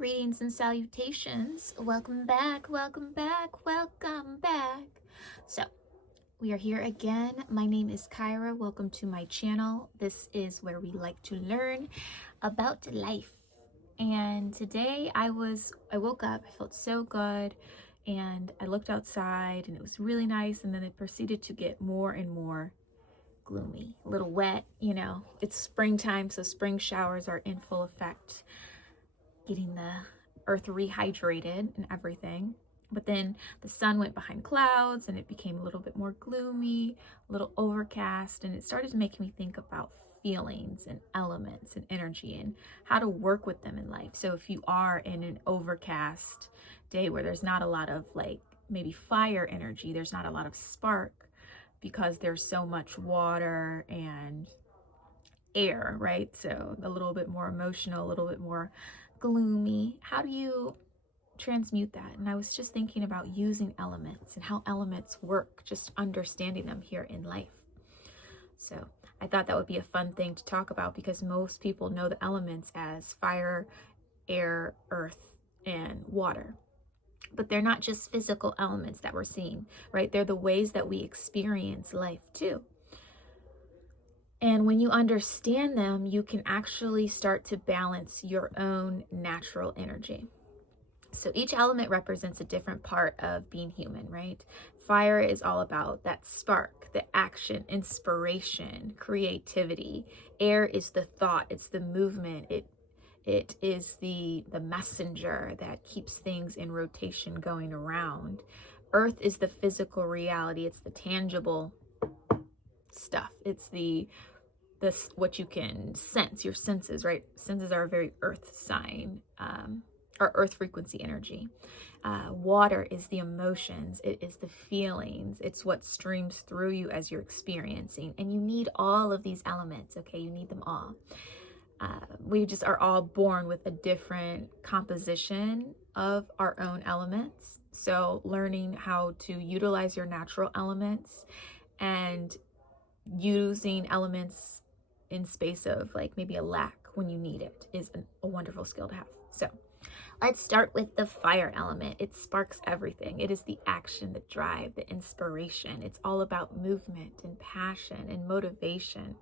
Greetings and salutations. Welcome back, welcome back, welcome back. So, we are here again. My name is Kyra. Welcome to my channel. This is where we like to learn about life. And today I woke up, I felt so good, and I looked outside and it was really nice, and then it proceeded to get more and more gloomy, a little wet, It's springtime, so spring showers are in full effect, getting the earth rehydrated and everything. But then the sun went behind clouds and it became a little bit more gloomy, a little overcast, and it started to make me think about feelings and elements and energy and how to work with them in life. So if you are in an overcast day where there's not a lot of maybe fire energy, there's not a lot of spark because there's so much water and air, right? So a little bit more emotional, a little bit more gloomy. How do you transmute that? And I was just thinking about using elements and how elements work, just understanding them here in life. So I thought that would be a fun thing to talk about because most people know the elements as fire, air, earth, and water. But they're not just physical elements that we're seeing, right? They're the ways that we experience life too. And when you understand them, you can actually start to balance your own natural energy. So each element represents a different part of being human, right? Fire is all about that spark, the action, inspiration, creativity. Air is the thought, it's the movement, it is the messenger that keeps things in rotation going around. Earth is the physical reality, it's the tangible stuff. It's this what you can sense, your senses, right? Senses are a very earth sign, or earth frequency energy. Water is the emotions, it is the feelings, it's what streams through you as you're experiencing. And you need all of these elements, okay? You need them all. We just are all born with a different composition of our own elements. So learning how to utilize your natural elements and using elements in space of maybe a lack when you need it is a wonderful skill to have. So let's start with the fire element. It sparks everything. It is the action, the drive, the inspiration. It's all about movement and passion and motivation.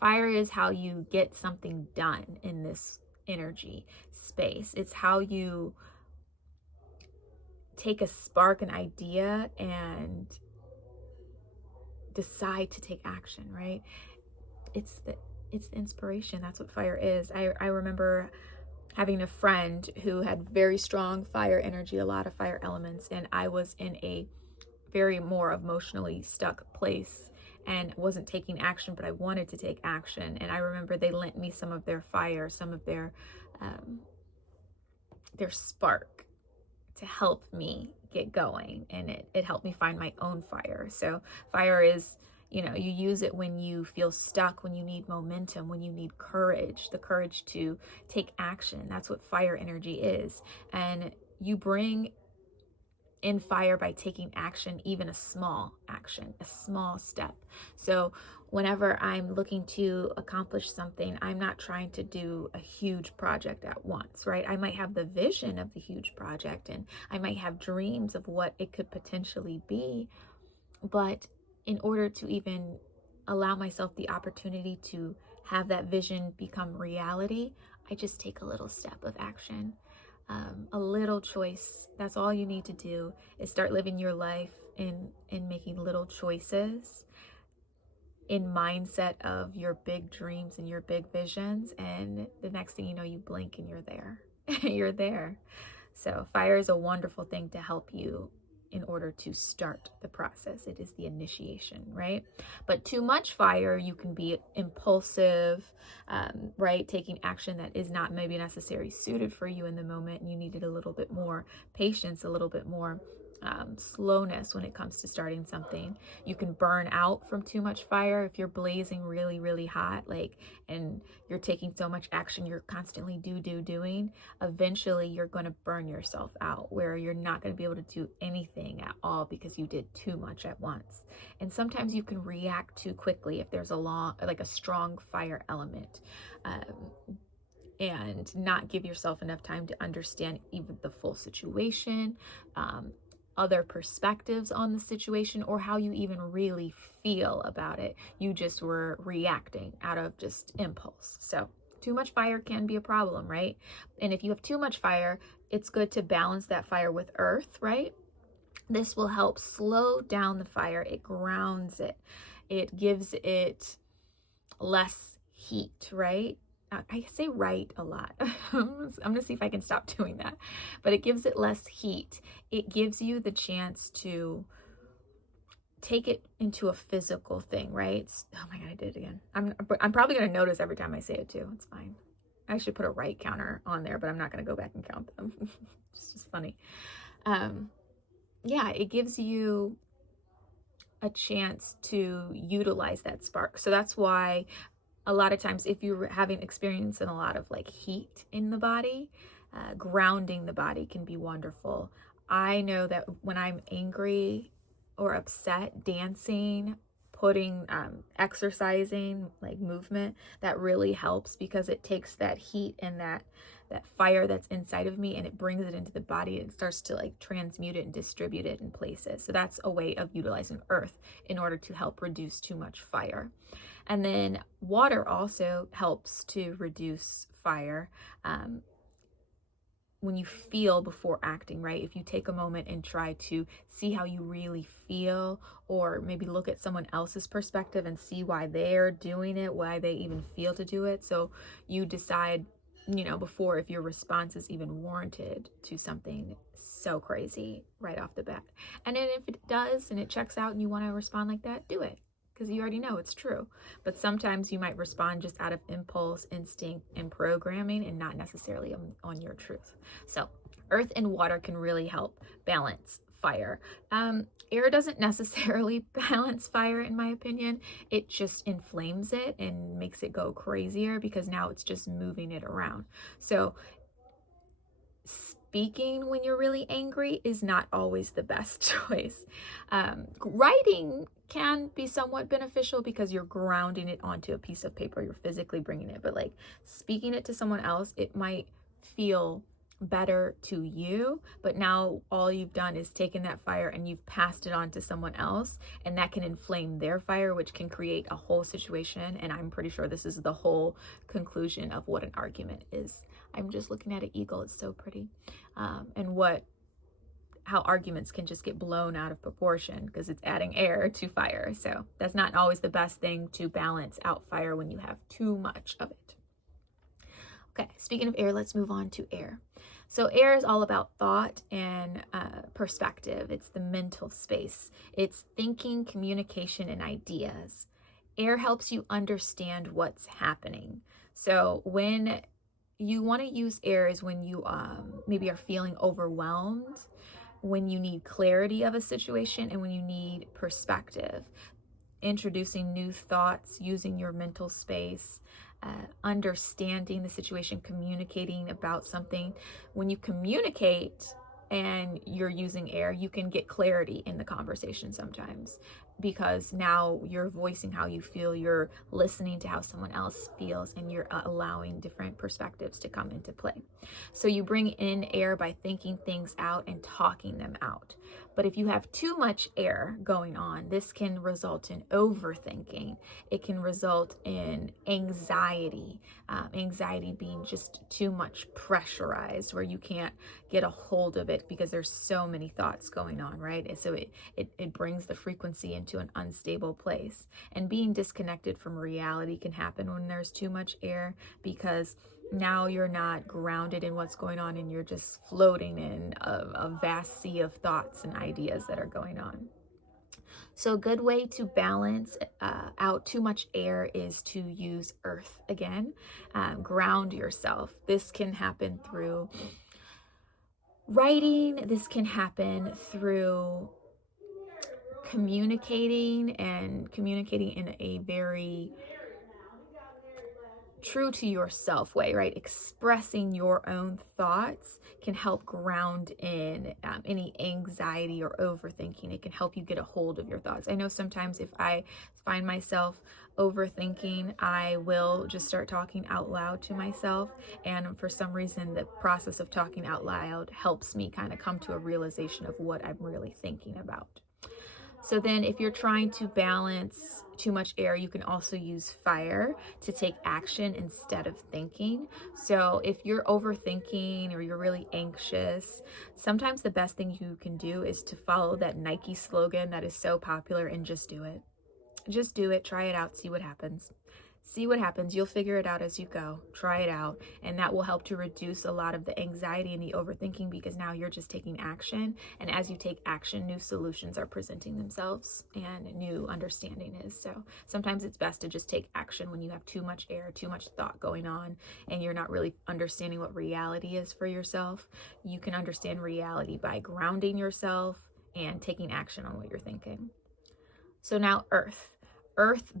Fire is how you get something done in this energy space. It's how you take a spark, an idea, and decide to take action, right? It's the inspiration. That's what fire is. I remember having a friend who had very strong fire energy, a lot of fire elements, and I was in a very more emotionally stuck place and wasn't taking action, but I wanted to take action. And I remember they lent me some of their fire, some of their spark to help me get going, and it helped me find my own fire. So fire is, you use it when you feel stuck, when you need momentum, when you need courage, the courage to take action. That's what fire energy is. And you bring in fire by taking action, even a small action, a small step. So whenever I'm looking to accomplish something, I'm not trying to do a huge project at once, right? I might have the vision of the huge project and I might have dreams of what it could potentially be. But in order to even allow myself the opportunity to have that vision become reality, I just take a little step of action. A little choice. That's all you need to do is start living your life in making little choices in mindset of your big dreams and your big visions. And the next thing you know, you blink and you're there. You're there. So fire is a wonderful thing to help you in order to start the process. It is the initiation, right? But too much fire, you can be impulsive, right? Taking action that is not maybe necessarily suited for you in the moment, and you needed a little bit more patience, a little bit more slowness when it comes to starting something. You can burn out from too much fire if you're blazing really, really hot, and you're taking so much action, you're constantly doing. Eventually, you're going to burn yourself out where you're not going to be able to do anything at all because you did too much at once. And sometimes you can react too quickly if there's a strong fire element. and not give yourself enough time to understand even the full situation, other perspectives on the situation, or how you even really feel about it. You just were reacting out of just impulse. So too much fire can be a problem, right? And if you have too much fire, it's good to balance that fire with earth, right? This will help slow down the fire. It grounds it. It gives it less heat, right? I say right a lot. I'm going to see if I can stop doing that. But it gives it less heat. It gives you the chance to take it into a physical thing, right? Oh my God, I did it again. I'm probably going to notice every time I say it too. It's fine. I should put a right counter on there, but I'm not going to go back and count them. It's just funny. Yeah, it gives you a chance to utilize that spark. So that's why a lot of times if you're having experience in a lot of like heat in the body, grounding the body can be wonderful. I know that when I'm angry or upset, dancing, putting exercising, like movement, that really helps because it takes that heat and that fire that's inside of me and it brings it into the body and it starts to like transmute it and distribute it in places. So that's a way of utilizing earth in order to help reduce too much fire. And then water also helps to reduce fire. When you feel before acting, right? If you take a moment and try to see how you really feel, or maybe look at someone else's perspective and see why they're doing it, why they even feel to do it. So you decide, before if your response is even warranted to something so crazy right off the bat. And then if it does and it checks out and you want to respond like that, do it, because you already know it's true. But sometimes you might respond just out of impulse, instinct, and programming, and not necessarily on your truth. So earth and water can really help balance fire. Air doesn't necessarily balance fire, in my opinion. It just inflames it and makes it go crazier because now it's just moving it around. So speaking when you're really angry is not always the best choice. Writing can be somewhat beneficial because you're grounding it onto a piece of paper, you're physically bringing it, but like speaking it to someone else, it might feel better to you, but now all you've done is taken that fire and you've passed it on to someone else, and that can inflame their fire, which can create a whole situation. And I'm pretty sure this is the whole conclusion of what an argument is. I'm just looking at an eagle, it's so pretty. And how arguments can just get blown out of proportion because it's adding air to fire. So that's not always the best thing to balance out fire when you have too much of it. Okay, speaking of air, let's move on to air. So air is all about thought and perspective. It's the mental space. It's thinking, communication, and ideas. Air helps you understand what's happening. So when you want to use air is when you maybe are feeling overwhelmed, when you need clarity of a situation, and when you need perspective. Introducing new thoughts, using your mental space, understanding the situation, communicating about something. When you communicate and you're using air, you can get clarity in the conversation sometimes because now you're voicing how you feel, you're listening to how someone else feels, and you're allowing different perspectives to come into play. So you bring in air by thinking things out and talking them out. But if you have too much air going on, this can result in overthinking. It can result in anxiety, anxiety being just too much pressurized where you can't get a hold of it because there's so many thoughts going on, right? And so it brings the frequency into an unstable place. And being disconnected from reality can happen when there's too much air because now you're not grounded in what's going on and you're just floating in a vast sea of thoughts and ideas that are going on. So a good way to balance out too much air is to use earth again. Ground yourself. This can happen through writing. This can happen through communicating in a very true to yourself way, right? Expressing your own thoughts can help ground in any anxiety or overthinking. It can help you get a hold of your thoughts. I know sometimes if I find myself overthinking, I will just start talking out loud to myself. And for some reason, the process of talking out loud helps me kind of come to a realization of what I'm really thinking about. So then if you're trying to balance too much air, you can also use fire to take action instead of thinking. So if you're overthinking or you're really anxious, sometimes the best thing you can do is to follow that Nike slogan that is so popular and just do it. Just do it, try it out, see what happens. See what happens. You'll figure it out as you go. Try it out. And that will help to reduce a lot of the anxiety and the overthinking, because now you're just taking action. And as you take action, new solutions are presenting themselves and new understanding is. So sometimes it's best to just take action when you have too much air, too much thought going on, and you're not really understanding what reality is for yourself. You can understand reality by grounding yourself and taking action on what you're thinking. So now Earth. Earth,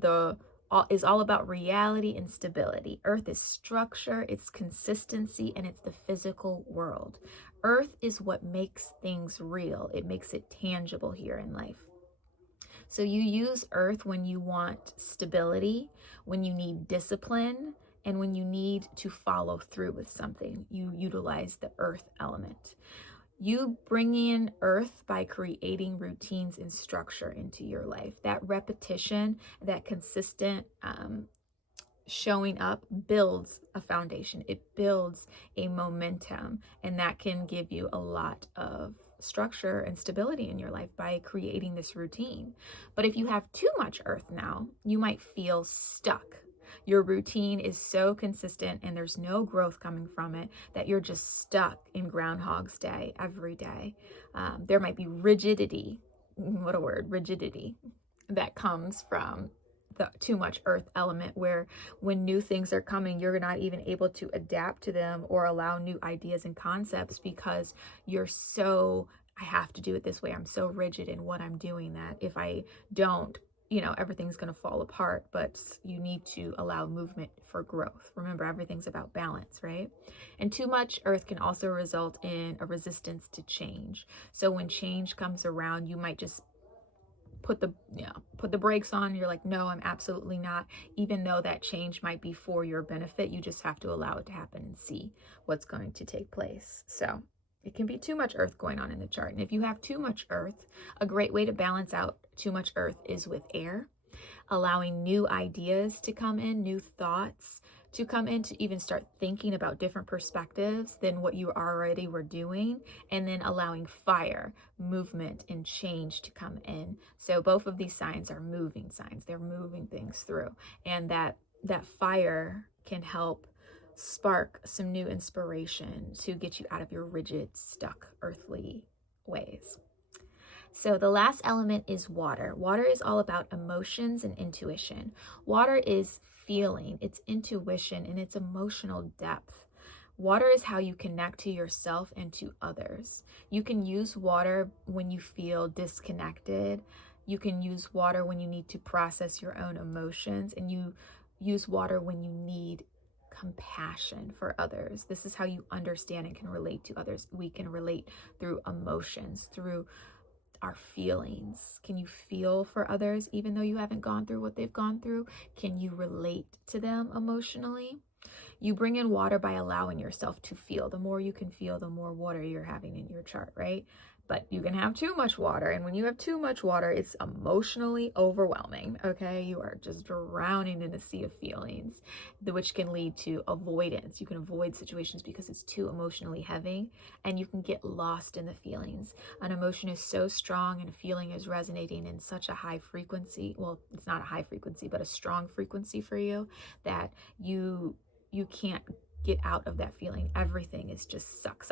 is all about reality and stability. Earth is structure, it's consistency, and it's the physical world. Earth is what makes things real. It makes it tangible here in life. So you use Earth when you want stability, when you need discipline, and when you need to follow through with something. You utilize the Earth element. You bring in Earth by creating routines and structure into your life. That repetition, that consistent showing up builds a foundation. It builds a momentum, and that can give you a lot of structure and stability in your life by creating this routine. But if you have too much Earth now, you might feel stuck. Your routine is so consistent and there's no growth coming from it that you're just stuck in Groundhog's Day every day. There might be rigidity, what a word, rigidity, that comes from the too much Earth element, where when new things are coming, you're not even able to adapt to them or allow new ideas and concepts because you're so, I have to do it this way. I'm so rigid in what I'm doing that if I don't, everything's going to fall apart. But you need to allow movement for growth. Remember, everything's about balance, right? And too much Earth can also result in a resistance to change. So when change comes around, you might just put the brakes on. You're like, no, I'm absolutely not. Even though that change might be for your benefit, you just have to allow it to happen and see what's going to take place. So it can be too much Earth going on in the chart. And if you have too much Earth, a great way to balance out too much Earth is with air, allowing new ideas to come in, new thoughts to come in, to even start thinking about different perspectives than what you already were doing, and then allowing fire, movement, and change to come in. So both of these signs are moving signs. They're moving things through, and that fire can help spark some new inspiration to get you out of your rigid, stuck earthly ways. So the last element is water. Water is all about emotions and intuition. Water is feeling, it's intuition, and it's emotional depth. Water is how you connect to yourself and to others. You can use water when you feel disconnected. You can use water when you need to process your own emotions, and you use water when you need compassion for others. This is how you understand and can relate to others. We can relate through emotions, through our feelings. Can you feel for others even though you haven't gone through what they've gone through? Can you relate to them emotionally? You bring in water by allowing yourself to feel. The more you can feel, the more water you're having in your chart, right? But you can have too much water. And when you have too much water, it's emotionally overwhelming, okay? You are just drowning in a sea of feelings, which can lead to avoidance. You can avoid situations because it's too emotionally heavy, and you can get lost in the feelings. An emotion is so strong and a feeling is resonating in such a high frequency. Well, it's not a high frequency, but a strong frequency for you, that you can't get out of that feeling. Everything is just suck,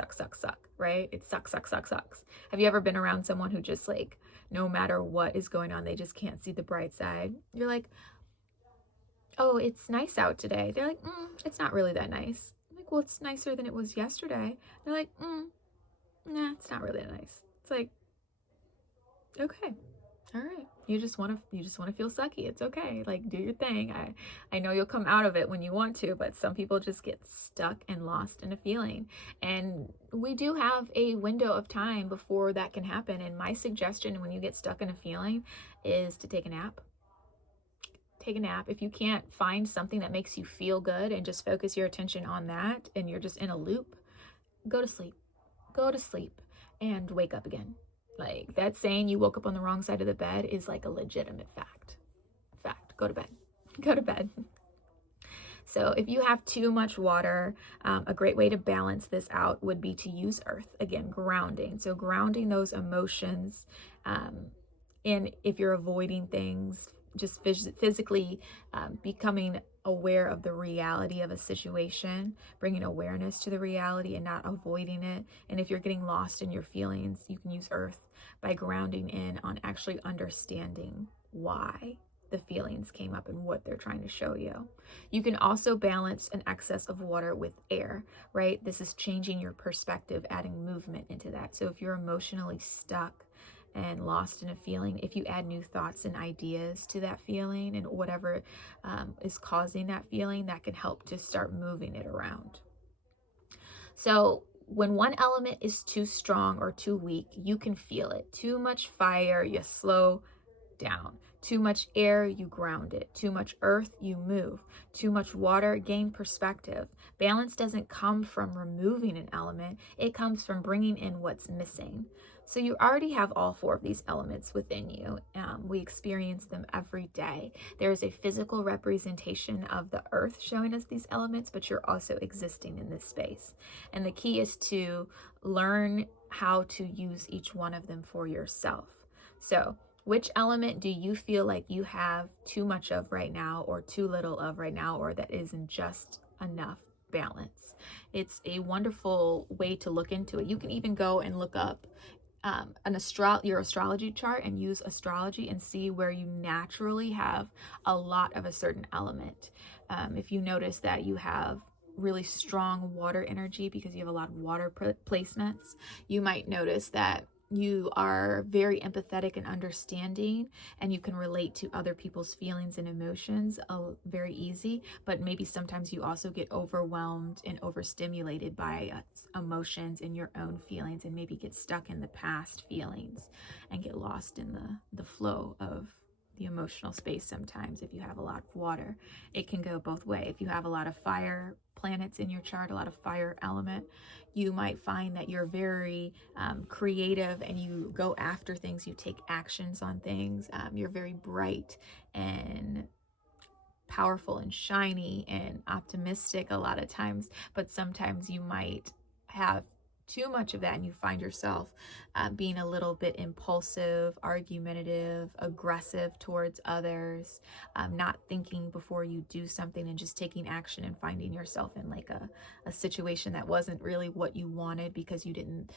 right? It sucks. Have you ever been around someone who just, like, no matter what is going on, they just can't see the bright side? You're like, oh, it's nice out today. They're like, it's not really that nice. I'm like, well, it's nicer than it was yesterday. They're like, nah, it's not really that nice. It's like, okay. All right. You just want to feel sucky. It's okay. Like, do your thing. I know you'll come out of it when you want to, but some people just get stuck and lost in a feeling. And we do have a window of time before that can happen. And my suggestion when you get stuck in a feeling is to take a nap. take a nap. If you can't find something that makes you feel good and just focus your attention on that and you're just in a loop, go to sleep. Go to sleep and wake up again. Like, that saying you woke up on the wrong side of the bed is like a legitimate fact. Go to bed. Go to bed. So if you have too much water, a great way to balance this out would be to use earth. Again, grounding. So grounding those emotions. And if you're avoiding things, just physically becoming aware of the reality of a situation, bringing awareness to the reality and not avoiding it. And if you're getting lost in your feelings, you can use earth by grounding in on actually understanding why the feelings came up and what they're trying to show you. You can also balance an excess of water with air, right? This is changing your perspective, adding movement into that. So if you're emotionally stuck and lost in a feeling, if you add new thoughts and ideas to that feeling and whatever is causing that feeling, that can help to start moving it around. So when one element is too strong or too weak, you can feel it. Too much fire, you slow down. Too much air, you ground it. Too much earth, you move. Too much water, gain perspective. Balance doesn't come from removing an element, it comes from bringing in what's missing. So you already have all four of these elements within you. We experience them every day. There is a physical representation of the earth showing us these elements, but you're also existing in this space. And the key is to learn how to use each one of them for yourself. So which element do you feel like you have too much of right now, or too little of right now, or that isn't just enough balance? It's a wonderful way to look into it. You can even go and look up your astrology chart and use astrology and see where you naturally have a lot of a certain element. If you notice that you have really strong water energy because you have a lot of water placements, you might notice that you are very empathetic and understanding, and you can relate to other people's feelings and emotions very easy, but maybe sometimes you also get overwhelmed and overstimulated by emotions and your own feelings, and maybe get stuck in the past feelings and get lost in the flow of the emotional space. Sometimes if you have a lot of water, it can go both ways. If you have a lot of fire planets in your chart, a lot of fire element, you might find that you're very creative and you go after things, you take actions on things. You're very bright and powerful and shiny and optimistic a lot of times, but sometimes you might have too much of that and you find yourself being a little bit impulsive, argumentative, aggressive towards others, not thinking before you do something and just taking action and finding yourself in like a situation that wasn't really what you wanted because you didn't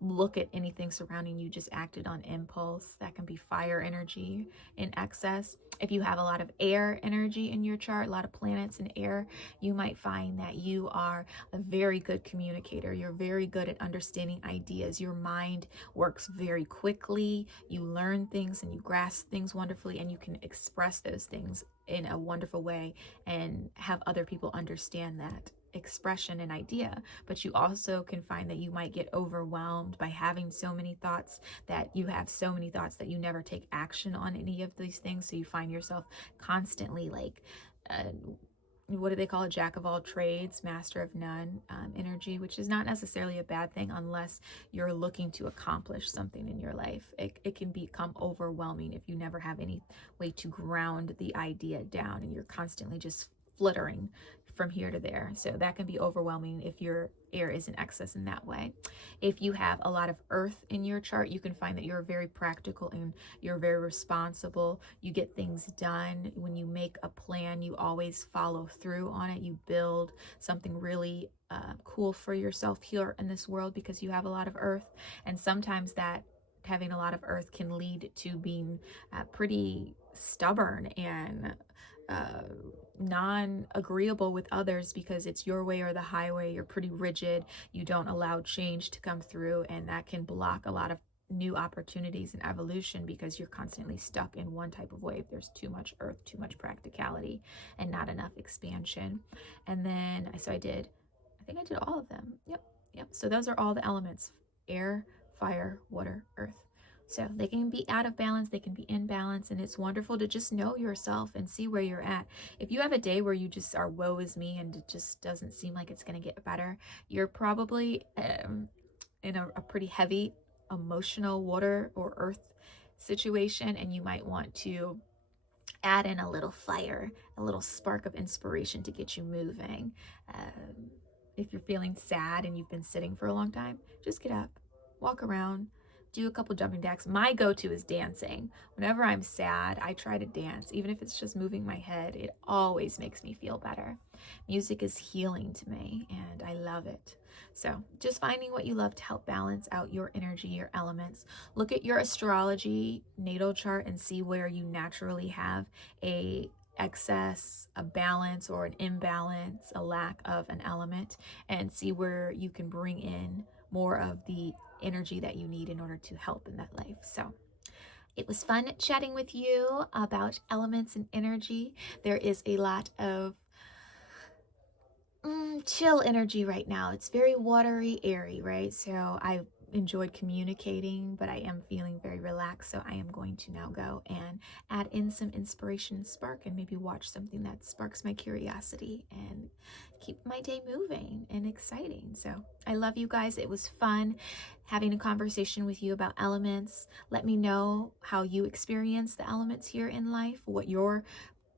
look at anything surrounding you, just acted on impulse. That can be fire energy in excess. If you have a lot of air energy in your chart, a lot of planets in air, you might find that you are a very good communicator. You're very good at understanding ideas. Your mind works very quickly. You learn things and you grasp things wonderfully, and you can express those things in a wonderful way and have other people understand that expression and idea. But you also can find that you might get overwhelmed by having so many thoughts, that you have so many thoughts that you never take action on any of these things. So you find yourself constantly like what do they call it? Jack of all trades, master of none energy, which is not necessarily a bad thing unless you're looking to accomplish something in your life. It can become overwhelming if you never have any way to ground the idea down and you're constantly just flittering from here to there. So that can be overwhelming if your air is in excess in that way. If you have a lot of earth in your chart, you can find that you're very practical and you're very responsible. You get things done. When you make a plan, you always follow through on it. You build something really cool for yourself here in this world because you have a lot of earth. And sometimes that having a lot of earth can lead to being pretty stubborn and non-agreeable with others because it's your way or the highway. You're pretty rigid. You don't allow change to come through, and that can block a lot of new opportunities and evolution because you're constantly stuck in one type of way. If there's too much earth, too much practicality, and not enough expansion. And then I think I did all of them. Yep. So those are all the elements: air, fire, water, earth. So they can be out of balance, they can be in balance, and it's wonderful to just know yourself and see where you're at. If you have a day where you just are woe is me and it just doesn't seem like it's going to get better, you're probably in a pretty heavy emotional water or earth situation, and you might want to add in a little fire, a little spark of inspiration to get you moving. If you're feeling sad and you've been sitting for a long time, just get up, walk around, do a couple jumping jacks. My go-to is dancing. Whenever I'm sad, I try to dance. Even if it's just moving my head, it always makes me feel better. Music is healing to me, and I love it. So just finding what you love to help balance out your energy, your elements. Look at your astrology natal chart and see where you naturally have a excess, a balance, or an imbalance, a lack of an element, and see where you can bring in more of the energy that you need in order to help in that life. So it was fun chatting with you about elements and energy. There is a lot of chill energy right now. It's very watery, airy, right? So I enjoyed communicating, but I am feeling very relaxed. So I am going to now go and add in some inspiration and spark and maybe watch something that sparks my curiosity and keep my day moving and exciting. So I love you guys. It was fun having a conversation with you about elements. Let me know how you experience the elements here in life, what your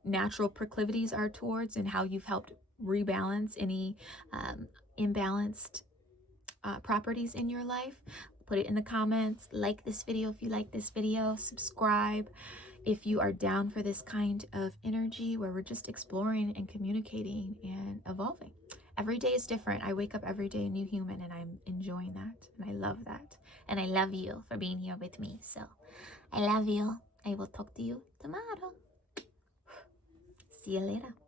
natural proclivities are towards, and how you've helped rebalance any imbalanced properties in your life. Put it in the comments. Like this video if you like this video. Subscribe if you are down for this kind of energy where we're just exploring and communicating and evolving. Every day is different. I wake up every day a new human, and I'm enjoying that, and I love that. And I love you for being here with me. So I love you. I will talk to you tomorrow. See you later.